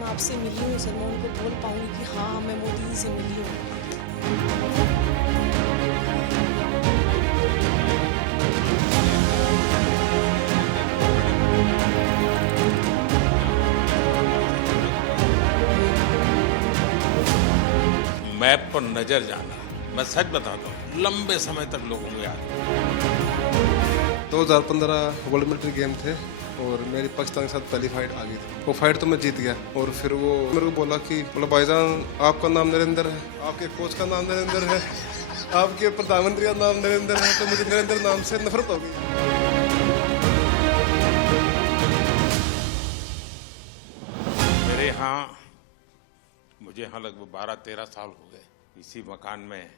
मैं आपसे मिली हूँ सर, मैं उनको बोल पाऊँगी कि हाँ मैं मोदी जी से मिली हूँ। मैप पर नजर जाना, मैं सच बताता हूँ, लंबे समय तक लोगों को याद है। 2015 वर्ल्ड मिलिट्री गेम थे और मेरी पाकिस्तान के साथ पहली फाइट आ गई थी। वो फाइट तो मैं जीत गया और फिर वो मेरे को बोला कि बोला भाईजान आपका नाम नरेंद्र है, आपके कोच का नाम नरेंद्र है, आपके प्रधानमंत्री का नाम नरेंद्र है। तो मुझे नरेंद्र नाम से नफरत हो गई। मेरे यहाँ मुझे यहाँ लगभग 12-13 साल हो गए इसी मकान में।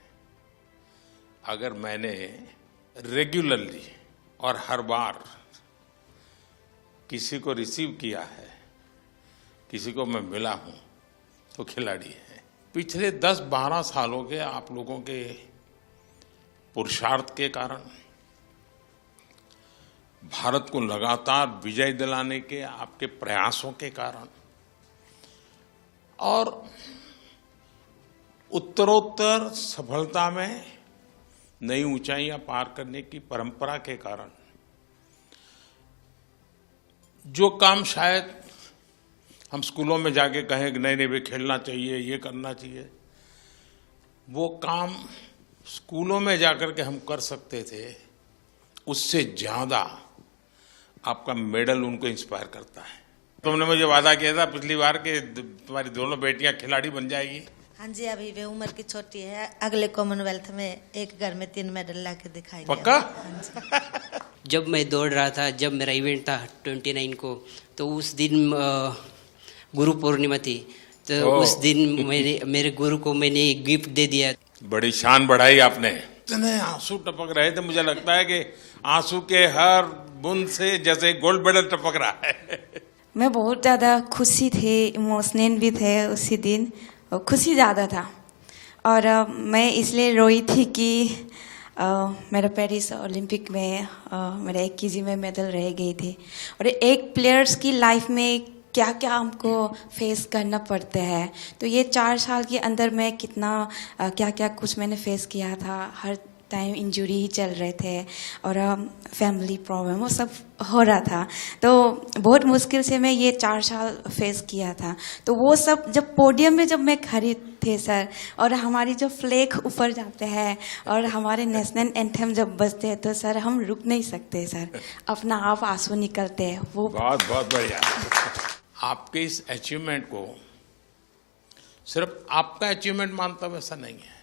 अगर मैंने रेगुलरली और हर बार किसी को रिसीव किया है, किसी को मैं मिला हूं, तो खिलाड़ी है। पिछले 10-12 सालों के आप लोगों के पुरुषार्थ के कारण, भारत को लगातार विजय दिलाने के आपके प्रयासों के कारण और उत्तरोत्तर सफलता में नई ऊंचाइयां पार करने की परंपरा के कारण जो काम शायद हम स्कूलों में जाके कहें कि नहीं नहीं वे खेलना चाहिए, ये करना चाहिए, वो काम स्कूलों में जाकर के हम कर सकते थे, उससे ज्यादा आपका मेडल उनको इंस्पायर करता है। तुमने मुझे वादा किया था पिछली बार कि तुम्हारी दोनों बेटियां खिलाड़ी बन जाएगी। हाँ जी, अभी वे उम्र की छोटी है, अगले कॉमनवेल्थ में एक घर में 3 मेडल ला के दिखाएंगे। पक्का? जब मैं दौड़ रहा था, जब मेरा इवेंट था 29 को, तो उस दिन गुरु पूर्णिमा थी, तो उस दिन मेरे गुरु को मैंने एक गिफ्ट दे दिया। बड़ी शान बढ़ाई आपने। इतने आंसू टपक रहे थे, मुझे लगता है कि आंसू के हर बूंद से जैसे गोल्ड मेडल टपक रहा है। मैं बहुत ज़्यादा खुशी थी, इमोशनल भी थे उसी दिन, और खुशी ज़्यादा था। और मैं इसलिए रोई थी कि मेरा पेरिस ओलंपिक में मेरा 1 केजी में मेडल रह गई थी। और एक प्लेयर्स की लाइफ में क्या क्या हमको फेस करना पड़ता है, तो ये 4 साल के अंदर मैं कितना क्या क्या कुछ मैंने फेस किया था। हर टाइम इंजरी ही चल रहे थे और फैमिली प्रॉब्लम वो सब हो रहा था, तो बहुत मुश्किल से मैं ये 4 साल फेस किया था। तो वो सब जब पोडियम में जब मैं खड़ी थे सर, और हमारी जो फ्लैग ऊपर जाते हैं और हमारे नेशनल एंथम जब बजते हैं, तो सर हम रुक नहीं सकते सर, अपना आप आंसू निकलते हैं। वो बहुत बहुत बढ़िया। आपके इस अचीवमेंट को सिर्फ आपका अचीवमेंट मानता हूं, ऐसा नहीं है।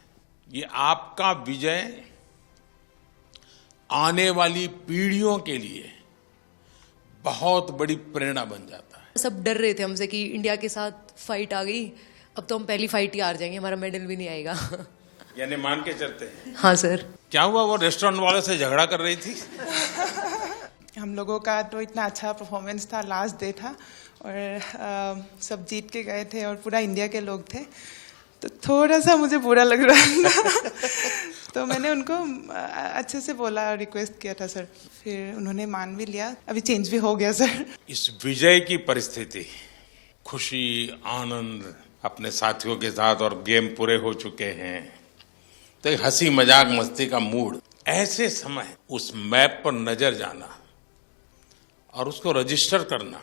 ये आपका विजय आने वाली पीढ़ियों के लिए बहुत बड़ी प्रेरणा बन जाता है। सब डर रहे थे हमसे कि इंडिया के साथ फाइट आ गई, अब तो हम पहली फाइट ही हार जाएंगे, हमारा मेडल भी नहीं आएगा। यानी मान के चलते हैं। हाँ सर। क्या हुआ, वो रेस्टोरेंट वाले से झगड़ा कर रही थी? हम लोगों का तो इतना अच्छा परफॉर्मेंस था, लास्ट डे था और सब जीत के गए थे और पूरा इंडिया के लोग थे, तो थोड़ा सा मुझे बुरा लग रहा था। तो मैंने उनको अच्छे से बोला, रिक्वेस्ट किया था सर, फिर उन्होंने मान भी लिया, अभी चेंज भी हो गया सर। इस विजय की परिस्थिति, खुशी, आनंद अपने साथियों के साथ, और गेम पूरे हो चुके हैं, तो एक हंसी मजाक मस्ती का मूड, ऐसे समय उस मैप पर नजर जाना और उसको रजिस्टर करना,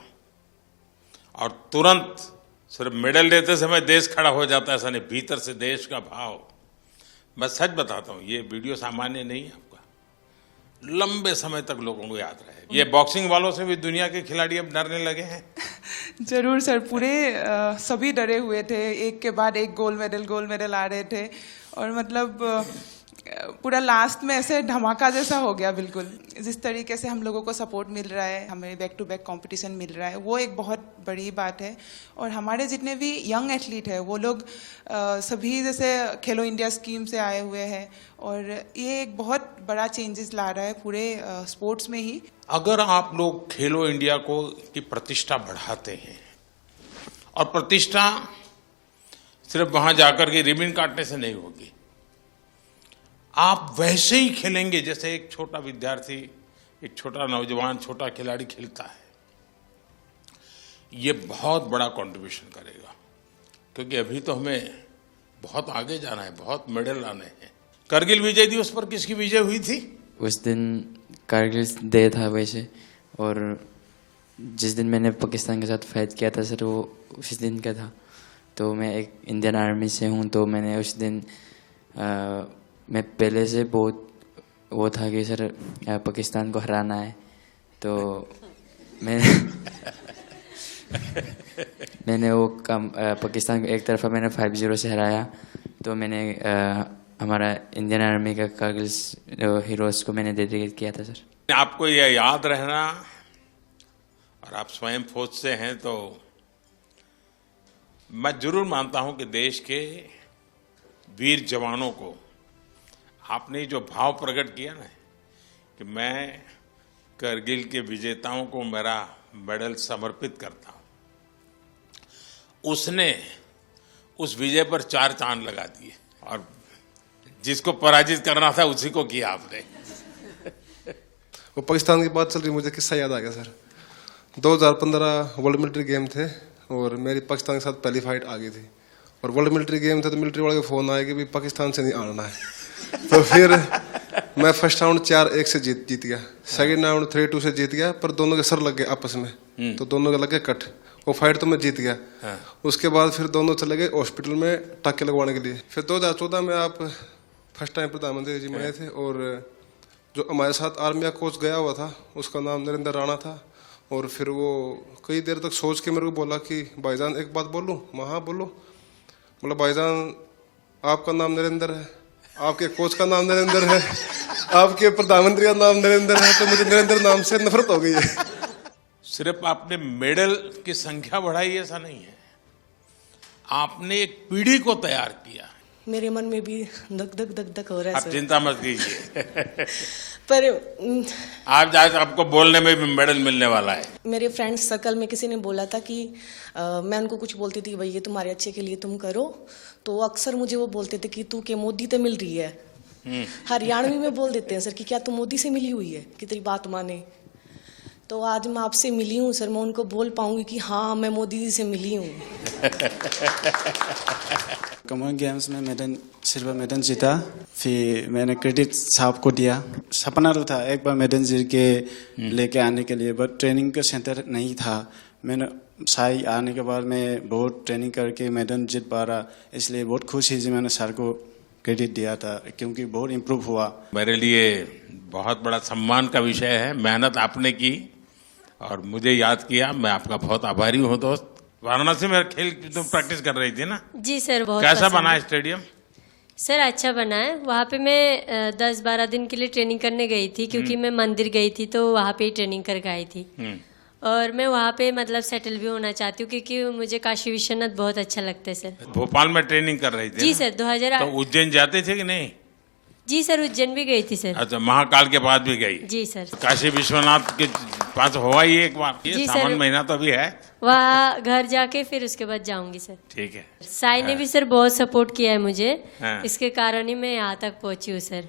और तुरंत सिर्फ मेडल लेते समय देश खड़ा हो जाता है, ऐसा नहीं, भीतर से देश का भाव। मैं सच बताता हूँ, ये वीडियो सामान्य नहीं है, आपका लंबे समय तक लोगों को याद रहे। ये बॉक्सिंग वालों से भी दुनिया के खिलाड़ी अब डरने लगे हैं। जरूर सर, पूरे सभी डरे हुए थे, एक के बाद एक गोल्ड मेडल आ रहे थे, और मतलब पूरा लास्ट में ऐसे धमाका जैसा हो गया बिल्कुल। जिस तरीके से हम लोगों को सपोर्ट मिल रहा है, हमें बैक टू बैक कंपटीशन मिल रहा है, वो एक बहुत बड़ी बात है। और हमारे जितने भी यंग एथलीट हैं, वो लोग सभी जैसे खेलो इंडिया स्कीम से आए हुए हैं, और ये एक बहुत बड़ा चेंजेस ला रहा है पूरे स्पोर्ट्स में ही। अगर आप लोग खेलो इंडिया को की प्रतिष्ठा बढ़ाते हैं, और प्रतिष्ठा सिर्फ वहां जाकर के रिबन काटने से नहीं होगी, आप वैसे ही खेलेंगे जैसे एक छोटा विद्यार्थी, एक छोटा नौजवान, छोटा खिलाड़ी खेलता है। ये बहुत बड़ा कंट्रीब्यूशन करेगा, क्योंकि अभी तो हमें बहुत आगे जाना है, बहुत मेडल लाने हैं। करगिल विजय दिवस पर किसकी विजय हुई थी? उस दिन कारगिल डे था वैसे, और जिस दिन मैंने पाकिस्तान के साथ फाइट किया था सर, वो उस दिन का था। तो मैं एक इंडियन आर्मी से हूँ, तो मैंने उस दिन मैं पहले से बहुत वो था कि सर पाकिस्तान को हराना है। तो मैंने वो काम पाकिस्तान को एक तरफा मैंने 5-0 से हराया। तो मैंने हमारा इंडियन आर्मी का कारगिल हीरोज़ को मैंने डेडिकेट किया था सर। आपको ये याद रहना, और आप स्वयं फौज से हैं, तो मैं जरूर मानता हूं कि देश के वीर जवानों को आपने जो भाव प्रकट किया ना कि मैं करगिल के विजेताओं को मेरा मेडल समर्पित करता हूं, उसने उस विजय पर 4 चांद लगा दिए, और जिसको पराजित करना था उसी को किया आपने। वो पाकिस्तान की बात चल रही, मुझे किस्सा याद आ गया सर। 2015 वर्ल्ड मिलिट्री गेम थे और मेरी पाकिस्तान के साथ पहली फाइट आ गई थी। और वर्ल्ड मिलिट्री गेम थे तो मिलिट्री वाले का फ़ोन आया कि भाई पाकिस्तान से नहीं आना है। तो फिर मैं फर्स्ट राउंड 4-1 से जीत गया, सेकंड राउंड 3-2 से जीत गया, पर दोनों के सर लग गए आपस में, तो दोनों के लगे कट। वो फाइट तो मैं जीत गया। उसके बाद फिर दोनों चले गए हॉस्पिटल में टाके लगवाने के लिए। फिर 2014 में आप फर्स्ट टाइम प्रधानमंत्री जी बने थे, और जो हमारे साथ आर्मी का कोच गया हुआ था उसका नाम नरेंद्र राणा था। और फिर वो कई देर तक सोच के मेरे को बोला कि भाईजान एक बात बोलूं? मैं हाँ बोलो। बोला भाईजान आपका नाम नरेंद्र है, आपके कोच का नाम नरेंद्र है, आपके प्रधानमंत्री का नाम नरेंद्र है, तो मुझे नरेंद्र नाम से नफरत हो गई है। सिर्फ आपने मेडल की संख्या बढ़ाई ऐसा नहीं है, आपने एक पीढ़ी को तैयार किया। मेरे मन में भी धक धक धक धक हो रहा है आप सर। चिंता मत कीजिए। पर आज आपको बोलने में भी मेडल मिलने वाला है। मेरे फ्रेंड सर्कल में किसी ने बोला था कि मैं उनको कुछ बोलती थी, भाई ये तुम्हारे अच्छे के लिए तुम करो, तो अक्सर मुझे वो बोलते थे कि तू के मोदी से मिल रही है। हरियाणवी में बोल देते हैं सर कि क्या तू मोदी से मिली हुई है कि तेरी बात माने। तो आज मैं आपसे मिली हूँ सर, मैं उनको बोल पाऊंगी कि हाँ मैं मोदी जी से मिली हूँ। कॉमन गेम्स में मेडल, सिल्वर मेडल जीता, फिर मैंने क्रेडिट साहब को दिया। सपना तो था एक बार मेडल जीत के लेके आने के लिए, बट ट्रेनिंग का सेंटर नहीं था। मैंने साई आने के बाद मैं बहुत ट्रेनिंग करके मेडल जीत पा रहा, इसलिए बहुत खुश ही मैंने सर को क्रेडिट दिया था, क्योंकि बहुत इम्प्रूव हुआ। मेरे लिए बहुत बड़ा सम्मान का विषय है। मेहनत आपने की और मुझे याद किया, मैं आपका बहुत आभारी हूँ दोस्त। वाराणसी में खेल तुम प्रैक्टिस कर रही थी ना? जी सर, बहुत कैसा बना है स्टेडियम? सर अच्छा बना है। वहाँ पे मैं 10-12 दिन के लिए ट्रेनिंग करने गई थी, क्योंकि मैं मंदिर गई थी तो वहाँ पे ही ट्रेनिंग करके आई थी। और मैं वहाँ पे मतलब सेटल भी होना चाहती हूँ, क्योंकि मुझे काशी विश्वनाथ बहुत अच्छा लगता है सर। भोपाल में ट्रेनिंग कर रही थी? जी सर, 2008। तो उज्जैन जाते थे कि नहीं? जी सर, उज्जैन भी गई थी सर। अच्छा, महाकाल के बाद भी गई? जी सर। काशी विश्वनाथ के पास हुआ ही एक बार? ये सावन महीना तो अभी है, वहाँ घर जाके फिर उसके बाद जाऊंगी सर। ठीक है। साई ने भी सर बहुत सपोर्ट किया है मुझे, इसके कारण ही मैं यहाँ तक पहुँची हूँ सर।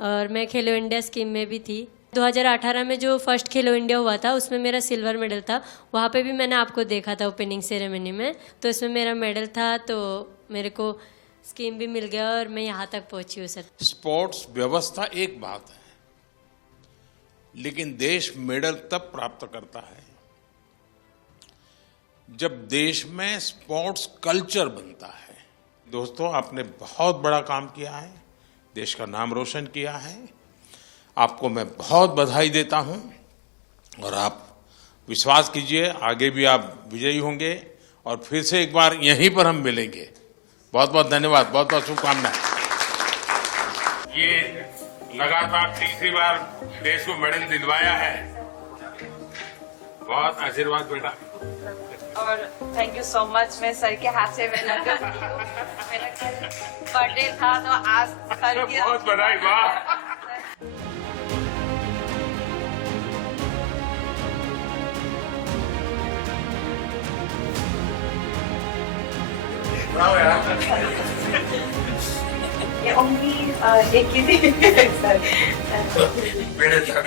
और मैं खेलो इंडिया स्कीम में भी थी। 2018 में जो फर्स्ट खेलो इंडिया हुआ था उसमें मेरा सिल्वर मेडल था। वहाँ पे भी मैंने आपको देखा था ओपनिंग सेरेमनी में, तो इसमें मेरा मेडल था, तो मेरे को स्कीम भी मिल गया और मैं यहाँ तक पहुँची हूँ सर। स्पोर्ट्स व्यवस्था एक बात है, लेकिन देश मेडल तब प्राप्त करता है जब देश में स्पोर्ट्स कल्चर बनता है। दोस्तों, आपने बहुत बड़ा काम किया है, देश का नाम रोशन किया है। आपको मैं बहुत बधाई देता हूं, और आप विश्वास कीजिए आगे भी आप विजयी होंगे, और फिर से एक बार यहीं पर हम मिलेंगे। बहुत बहुत धन्यवाद, बहुत बहुत शुभकामनाएं। ये लगातार तीसरी बार देश को मेडल दिलवाया है। बहुत आशीर्वाद बेटा। और थैंक यू सो मच। मैं सर के हाथ से मेरा बर्थडे था, तो आज सर की बहुत बधाई। वाह, ये उम्मीद एक ही थी सर। मेरे साथ